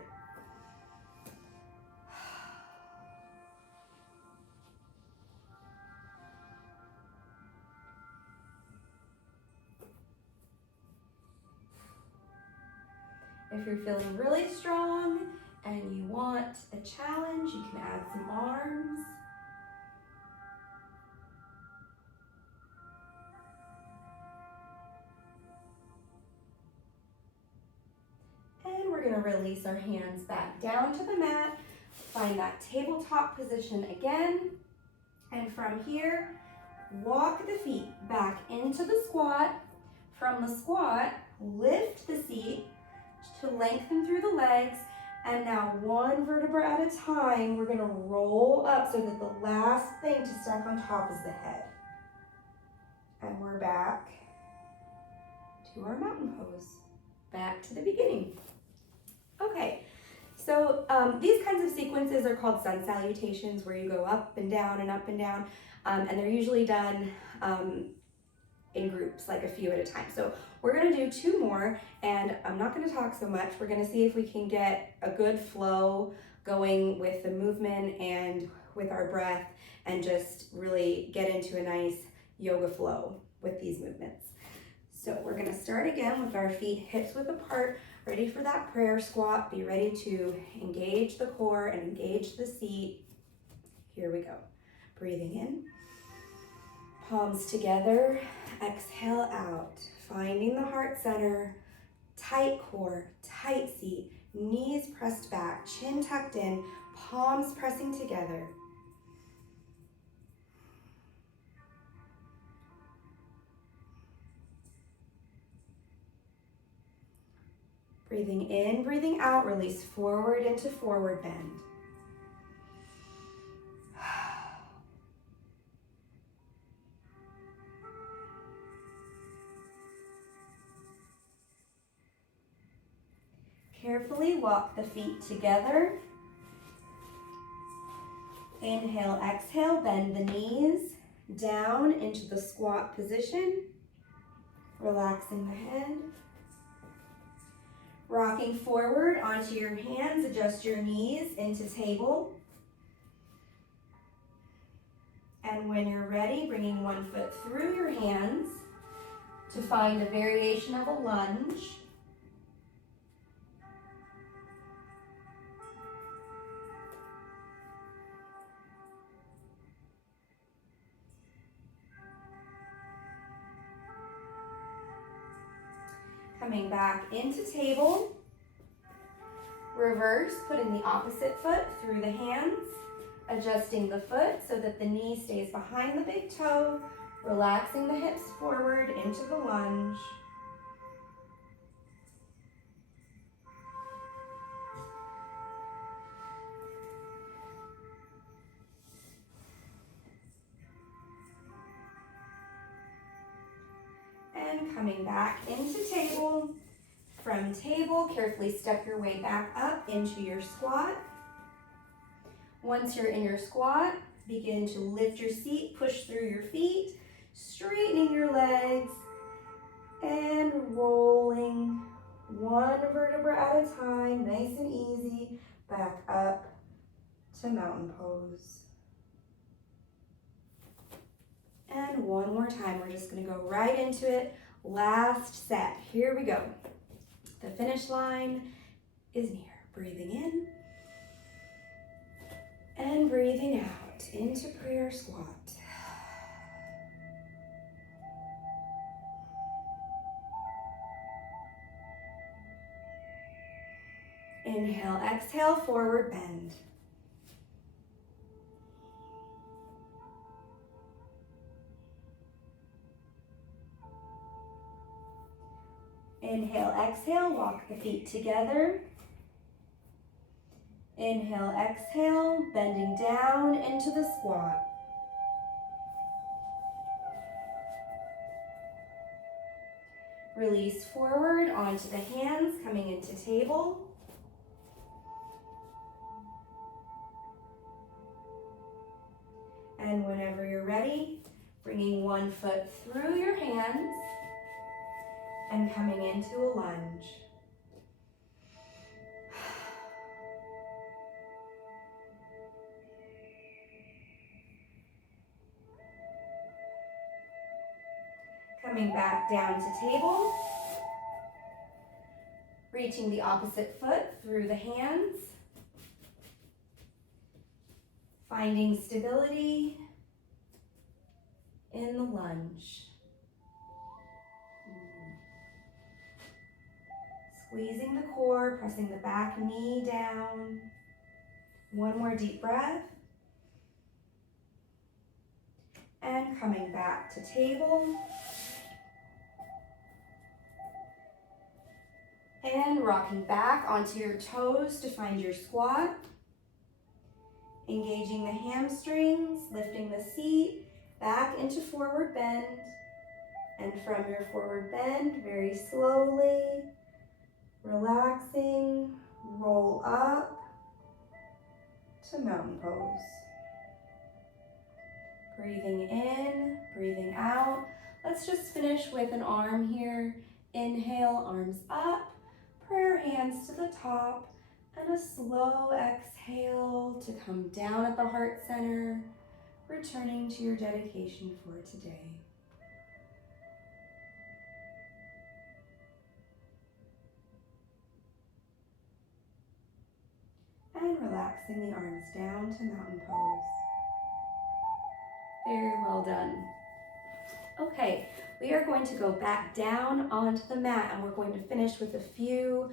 If you're feeling really strong and you want a challenge, you can add some arms. And we're going to release our hands back down to the mat. Find that tabletop position again. And from here, walk the feet back into the squat. From the squat, lift the seat to lengthen through the legs. And now one vertebra at a time, we're going to roll up so that the last thing to stack on top is the head. And we're back to our mountain pose. Back to the beginning. Okay, so these kinds of sequences are called sun salutations, where you go up and down and up and down, and they're usually done in groups, like a few at a time. So we're gonna do two more, and I'm not gonna talk so much. We're gonna see if we can get a good flow going with the movement and with our breath, and just really get into a nice yoga flow with these movements. So we're gonna start again with our feet hips width apart, ready for that prayer squat. Be ready to engage the core and engage the seat. Here we go. Breathing in, palms together, exhale out. Finding the heart center, tight core, tight seat, knees pressed back, chin tucked in, palms pressing together. Breathing in, breathing out, release forward into forward bend. Carefully walk the feet together. Inhale, exhale, bend the knees down into the squat position, relaxing the head. Rocking forward onto your hands, adjust your knees into table. And when you're ready, bringing one foot through your hands to find a variation of a lunge. Coming back into table. Reverse, putting the opposite foot through the hands, adjusting the foot so that the knee stays behind the big toe, relaxing the hips forward into the lunge. And coming back into table. From table, carefully step your way back up into your squat. Once you're in your squat, begin to lift your seat, push through your feet, straightening your legs, and rolling one vertebra at a time, nice and easy, back up to mountain pose. And one more time, we're just gonna go right into it. Last set, here we go. The finish line is near. Breathing in and breathing out into prayer squat. Inhale, exhale, forward bend. Inhale, exhale, walk the feet together. Inhale, exhale, bending down into the squat. Release forward onto the hands, coming into table. And whenever you're ready, bringing one foot through your hands and coming into a lunge. Coming back down to table. Reaching the opposite foot through the hands. Finding stability in the lunge. Squeezing the core, pressing the back knee down. One more deep breath. And coming back to table. And rocking back onto your toes to find your squat. Engaging the hamstrings, lifting the seat back into forward bend. And from your forward bend, very slowly, relaxing, roll up to mountain pose. Breathing in, breathing out. Let's just finish with an arm here. Inhale, arms up, prayer hands to the top, and a slow exhale to come down at the heart center, returning to your dedication for today. And relaxing the arms down to mountain pose. Very well done. Okay, we are going to go back down onto the mat and we're going to finish with a few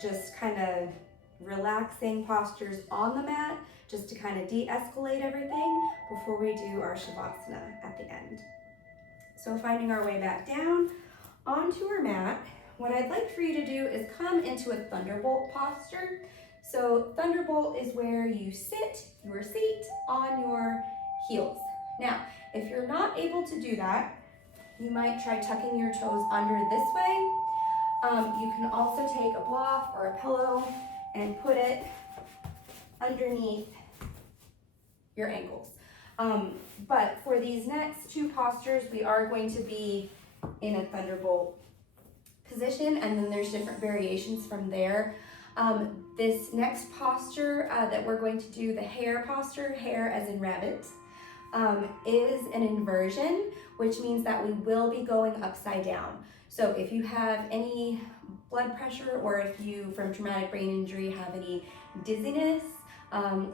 just kind of relaxing postures on the mat just to kind of de-escalate everything before we do our Shavasana at the end. So finding our way back down onto our mat, what I'd like for you to do is come into a thunderbolt posture. So thunderbolt is where you sit your seat on your heels. Now, if you're not able to do that, you might try tucking your toes under this way. You can also take a block or a pillow and put it underneath your ankles. But for these next two postures, we are going to be in a thunderbolt position, and then there's different variations from there. This next posture that we're going to do, the hare posture, hare as in rabbit, is an inversion, which means that we will be going upside down. So if you have any blood pressure, or if you, from traumatic brain injury, have any dizziness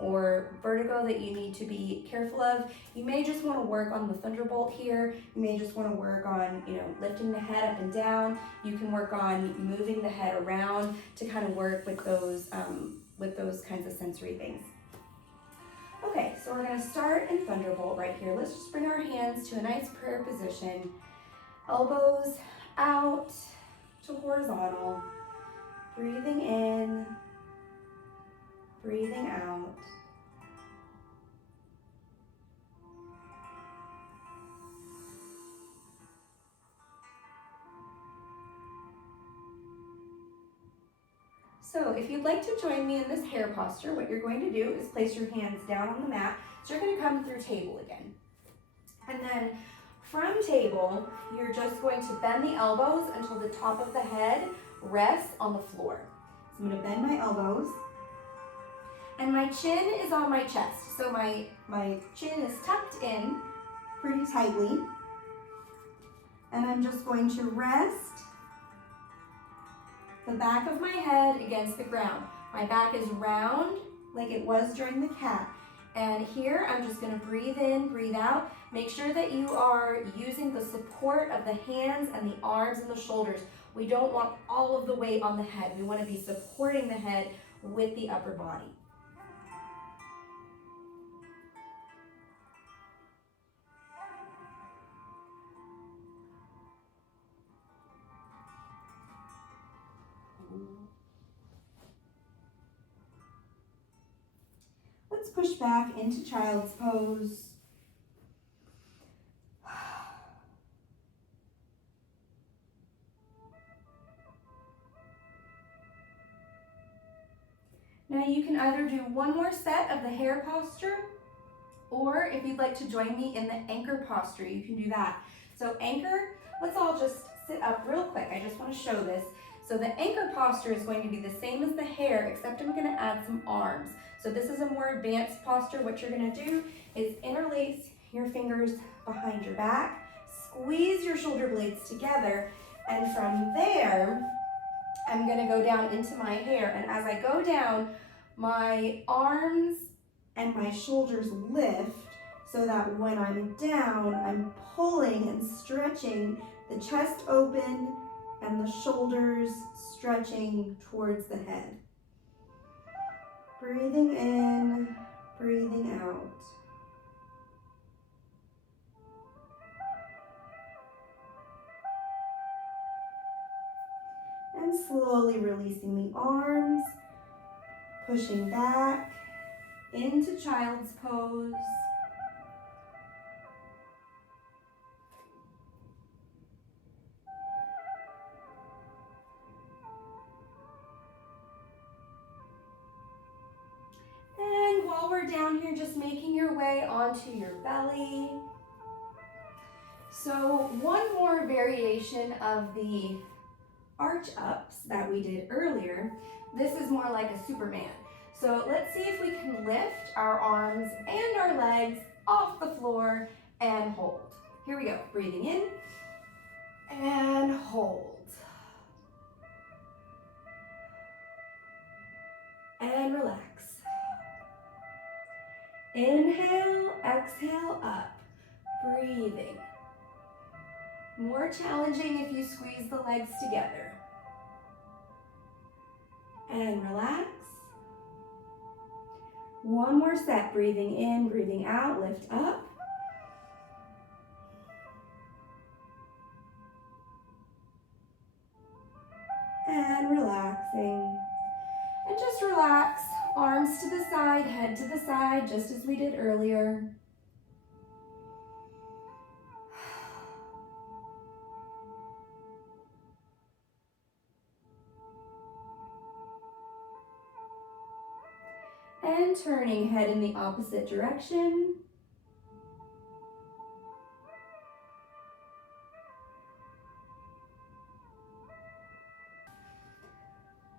or vertigo that you need to be careful of, you may just want to work on the thunderbolt here. You may just want to work on, lifting the head up and down. You can work on moving the head around to kind of work with those kinds of sensory things. Okay, so we're going to start in thunderbolt right here. Let's just bring our hands to a nice prayer position. Elbows out to horizontal. Breathing in, breathing out. So if you'd like to join me in this hare posture, what you're going to do is place your hands down on the mat. So you're going to come through table again. And then from table, you're just going to bend the elbows until the top of the head rests on the floor. So I'm going to bend my elbows. And my chin is on my chest. So my chin is tucked in pretty tightly. And I'm just going to rest the back of my head against the ground. My back is round like it was during the cat. And here I'm just going to breathe in, breathe out. Make sure that you are using the support of the hands and the arms and the shoulders. We don't want all of the weight on the head. We want to be supporting the head with the upper body. Let's push back into child's pose. Now you can either do one more set of the hare posture, or if you'd like to join me in the anchor posture, you can do that. So anchor, let's all just sit up real quick. I just want to show this. So the anchor posture is going to be the same as the hare, except I'm going to add some arms. So this is a more advanced posture. What you're going to do is interlace your fingers behind your back, squeeze your shoulder blades together, and from there, I'm going to go down into my hare. And as I go down, my arms and my shoulders lift so that when I'm down, I'm pulling and stretching the chest open and the shoulders stretching towards the head. Breathing in, breathing out. And slowly releasing the arms, pushing back into child's pose. And while we're down here, just making your way onto your belly. So one more variation of the arch ups that we did earlier. This is more like a Superman. So let's see if we can lift our arms and our legs off the floor and hold. Here we go. Breathing in and hold. And relax. Inhale, exhale, up. Breathing. More challenging if you squeeze the legs together. And relax. One more set, breathing in, breathing out, lift up. And relaxing. And just relax, arms to the side, head to the side, just as we did earlier. And turning, head in the opposite direction.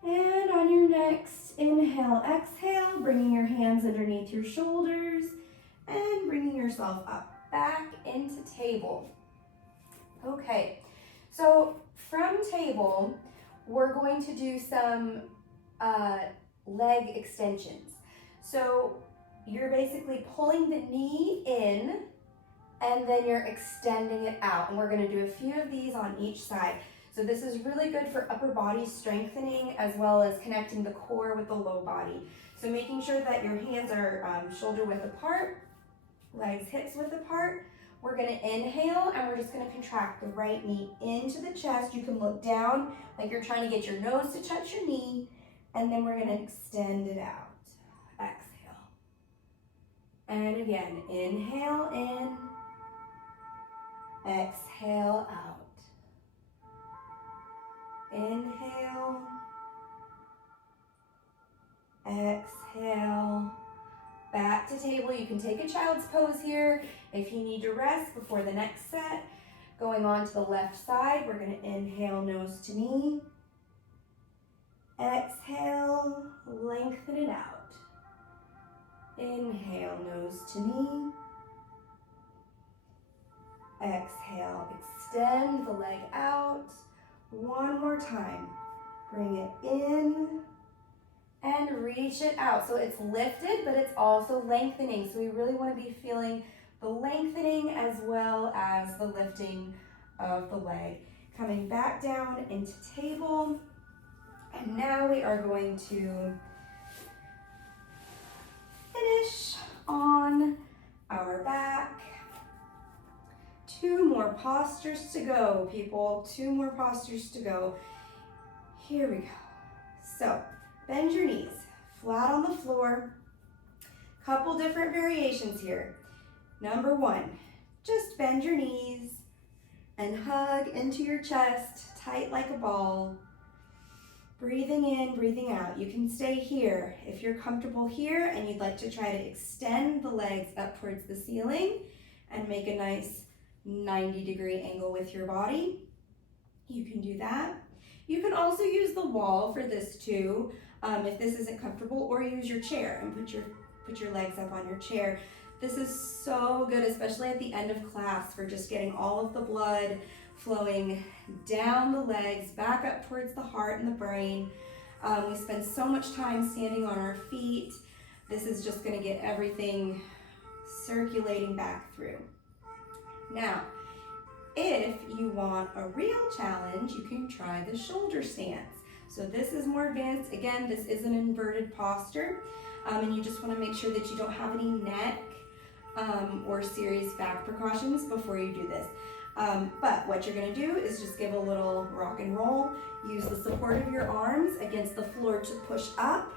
And on your next inhale, exhale, bringing your hands underneath your shoulders and bringing yourself up, back into table. Okay, so from table, we're going to do some leg extensions. So you're basically pulling the knee in and then you're extending it out. And we're gonna do a few of these on each side. So this is really good for upper body strengthening as well as connecting the core with the low body. So making sure that your hands are shoulder width apart, legs hips width apart. We're gonna inhale and we're just gonna contract the right knee into the chest. You can look down like you're trying to get your nose to touch your knee, and then we're gonna extend it out. Exhale. And again, inhale in, exhale out. Inhale, exhale, back to table. You can take a child's pose here if you need to rest before the next set. Going on to the left side, we're going to inhale, nose to knee. Exhale, lengthen it out. Inhale, nose to knee. Exhale, extend the leg out. One more time. Bring it in and reach it out. So it's lifted, but it's also lengthening. So we really want to be feeling the lengthening as well as the lifting of the leg. Coming back down into table. And now we are going to finish on our back. 2 more postures to go, people. 2 more postures to go. Here we go. So, bend your knees, flat on the floor. Couple different variations here. Number 1, just bend your knees and hug into your chest, tight like a ball. Breathing in, breathing out. You can stay here. If you're comfortable here and you'd like to try to extend the legs up towards the ceiling and make a nice 90-degree angle with your body, you can do that. You can also use the wall for this too, if this isn't comfortable, or use your chair and put your legs up on your chair. This is so good, especially at the end of class, for just getting all of the blood flowing down the legs, back up towards the heart and the brain. We spend so much time standing on our feet. This is just gonna get everything circulating back through. Now, if you want a real challenge, you can try the shoulder stance. So this is more advanced. Again, this is an inverted posture, and you just want to make sure that you don't have any neck or serious back precautions before you do this. But what you're going to do is just give a little rock and roll. Use the support of your arms against the floor to push up.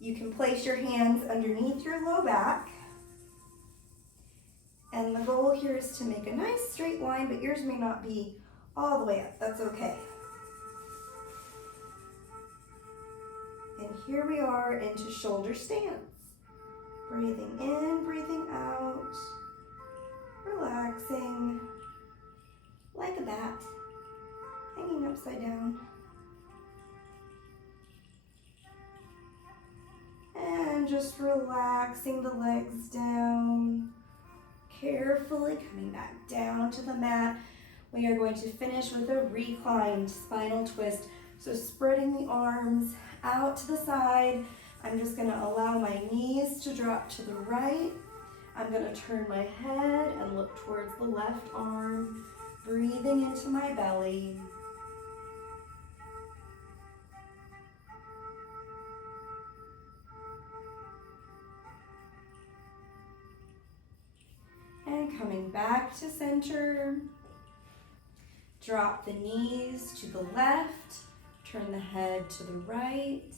You can place your hands underneath your low back. And the goal here is to make a nice straight line, but yours may not be all the way up. That's okay. And here we are into shoulder stance. Breathing in, breathing out. Relaxing like a bat, hanging upside down. And just relaxing the legs down. Carefully coming back down to the mat. We are going to finish with a reclined spinal twist. So spreading the arms out to the side. I'm just going to allow my knees to drop to the right. I'm going to turn my head and look towards the left arm, breathing into my belly. And coming back to center, drop the knees to the left, turn the head to the right.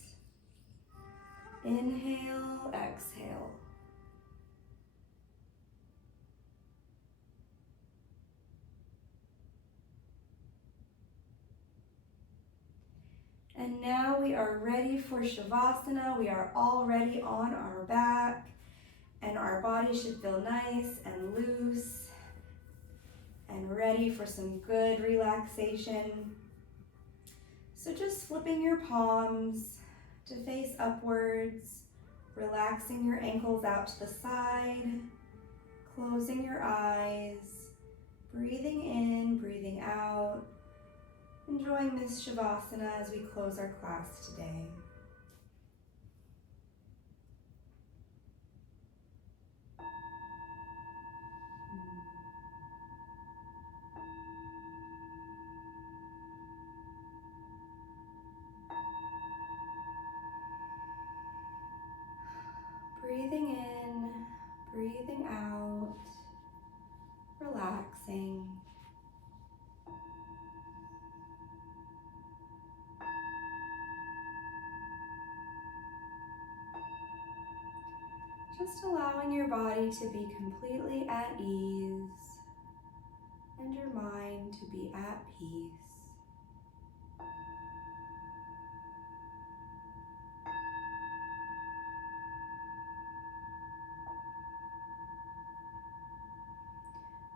Inhale, exhale. And now we are ready for Shavasana. We are already on our back, and our body should feel nice and loose and ready for some good relaxation. So just flipping your palms to face upwards, relaxing your ankles out to the side, closing your eyes, breathing in, breathing out, enjoying this Shavasana as we close our class today. Breathing in, breathing out, relaxing. Just allowing your body to be completely at ease and your mind to be at peace.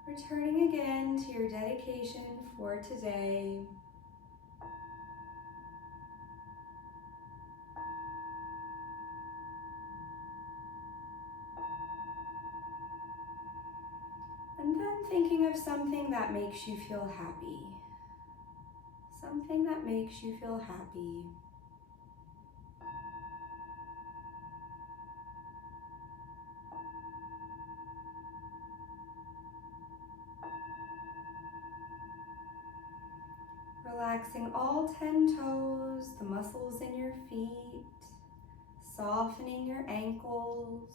Returning again to your dedication for today. And then thinking of something that makes you feel happy. Something that makes you feel happy. Relaxing all 10 toes, the muscles in your feet, softening your ankles.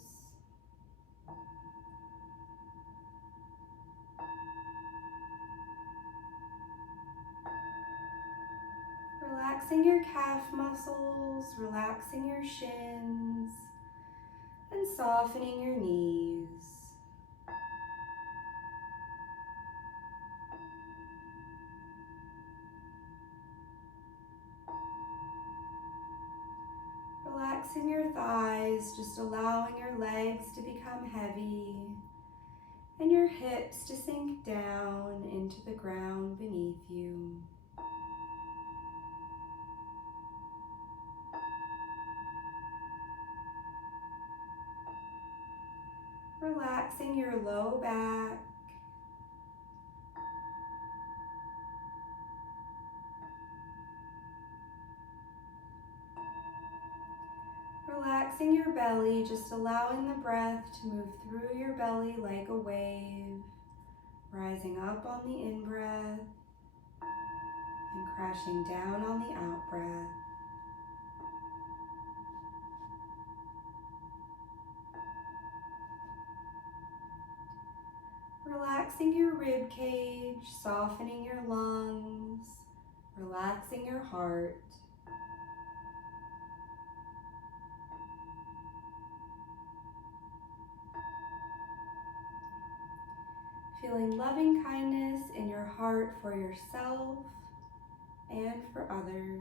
Relaxing your calf muscles, relaxing your shins, and softening your knees. Relaxing your thighs, just allowing your legs to become heavy and your hips to sink down into the ground beneath you. Relaxing your low back. Relaxing your belly, just allowing the breath to move through your belly like a wave, rising up on the in-breath and crashing down on the out-breath. Relaxing your rib cage, softening your lungs, relaxing your heart. Feeling loving kindness in your heart for yourself and for others.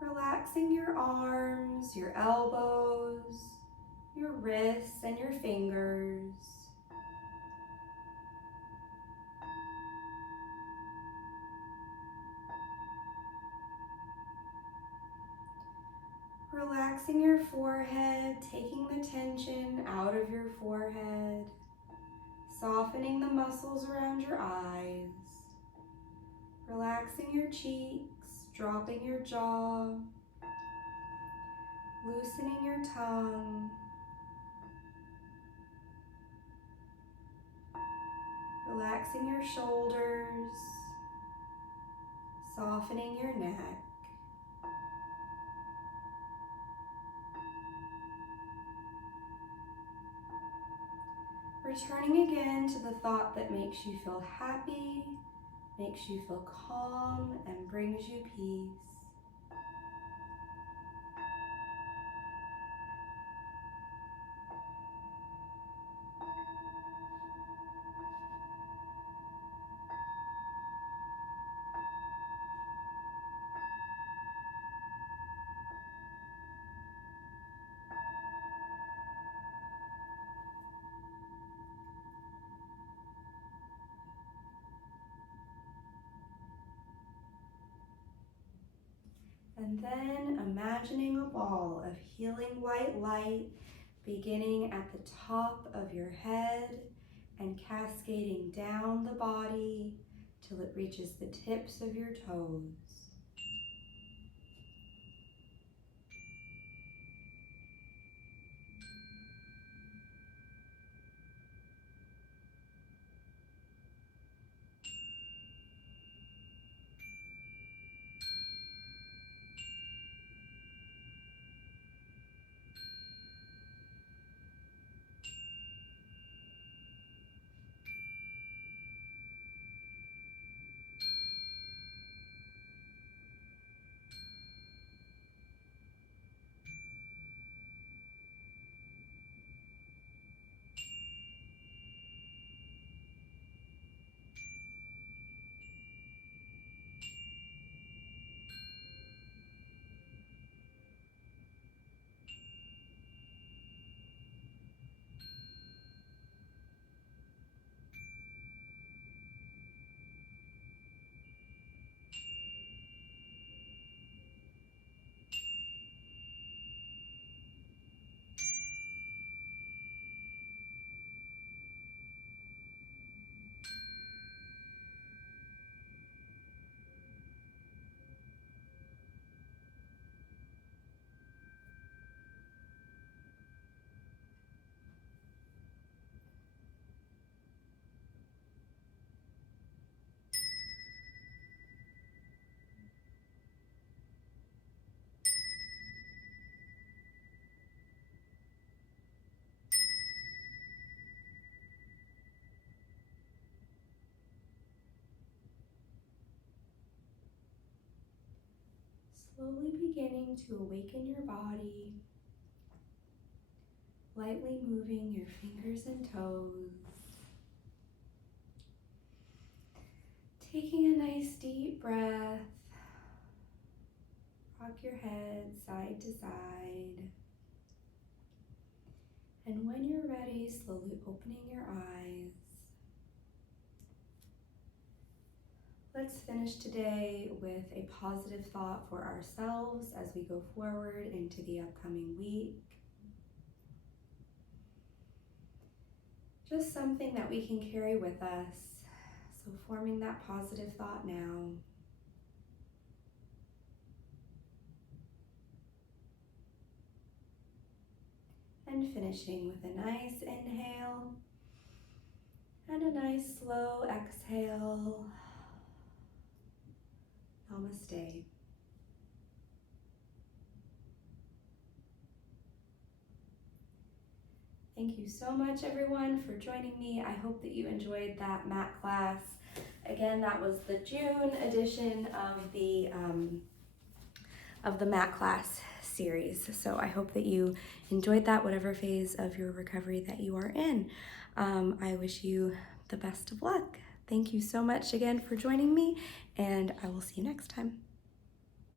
Relaxing your arms, your elbows, your wrists, and your fingers. Relaxing your forehead, taking the tension out of your forehead, softening the muscles around your eyes. Relaxing your cheeks, dropping your jaw, loosening your tongue, relaxing your shoulders, softening your neck. Returning again to the thought that makes you feel happy, makes you feel calm, and brings you peace. And then imagining a ball of healing white light beginning at the top of your head and cascading down the body till it reaches the tips of your toes. Slowly beginning to awaken your body, lightly moving your fingers and toes. Taking a nice deep breath, rock your head side to side. And when you're ready, slowly opening your eyes. Let's finish today with a positive thought for ourselves as we go forward into the upcoming week. Just something that we can carry with us. So forming that positive thought now. And finishing with a nice inhale and a nice slow exhale. Namaste. Thank you so much, everyone, for joining me. I hope that you enjoyed that mat class. Again, that was the June edition of the mat class series. So I hope that you enjoyed that, whatever phase of your recovery that you are in. I wish you the best of luck. Thank you so much again for joining me, and I will see you next time.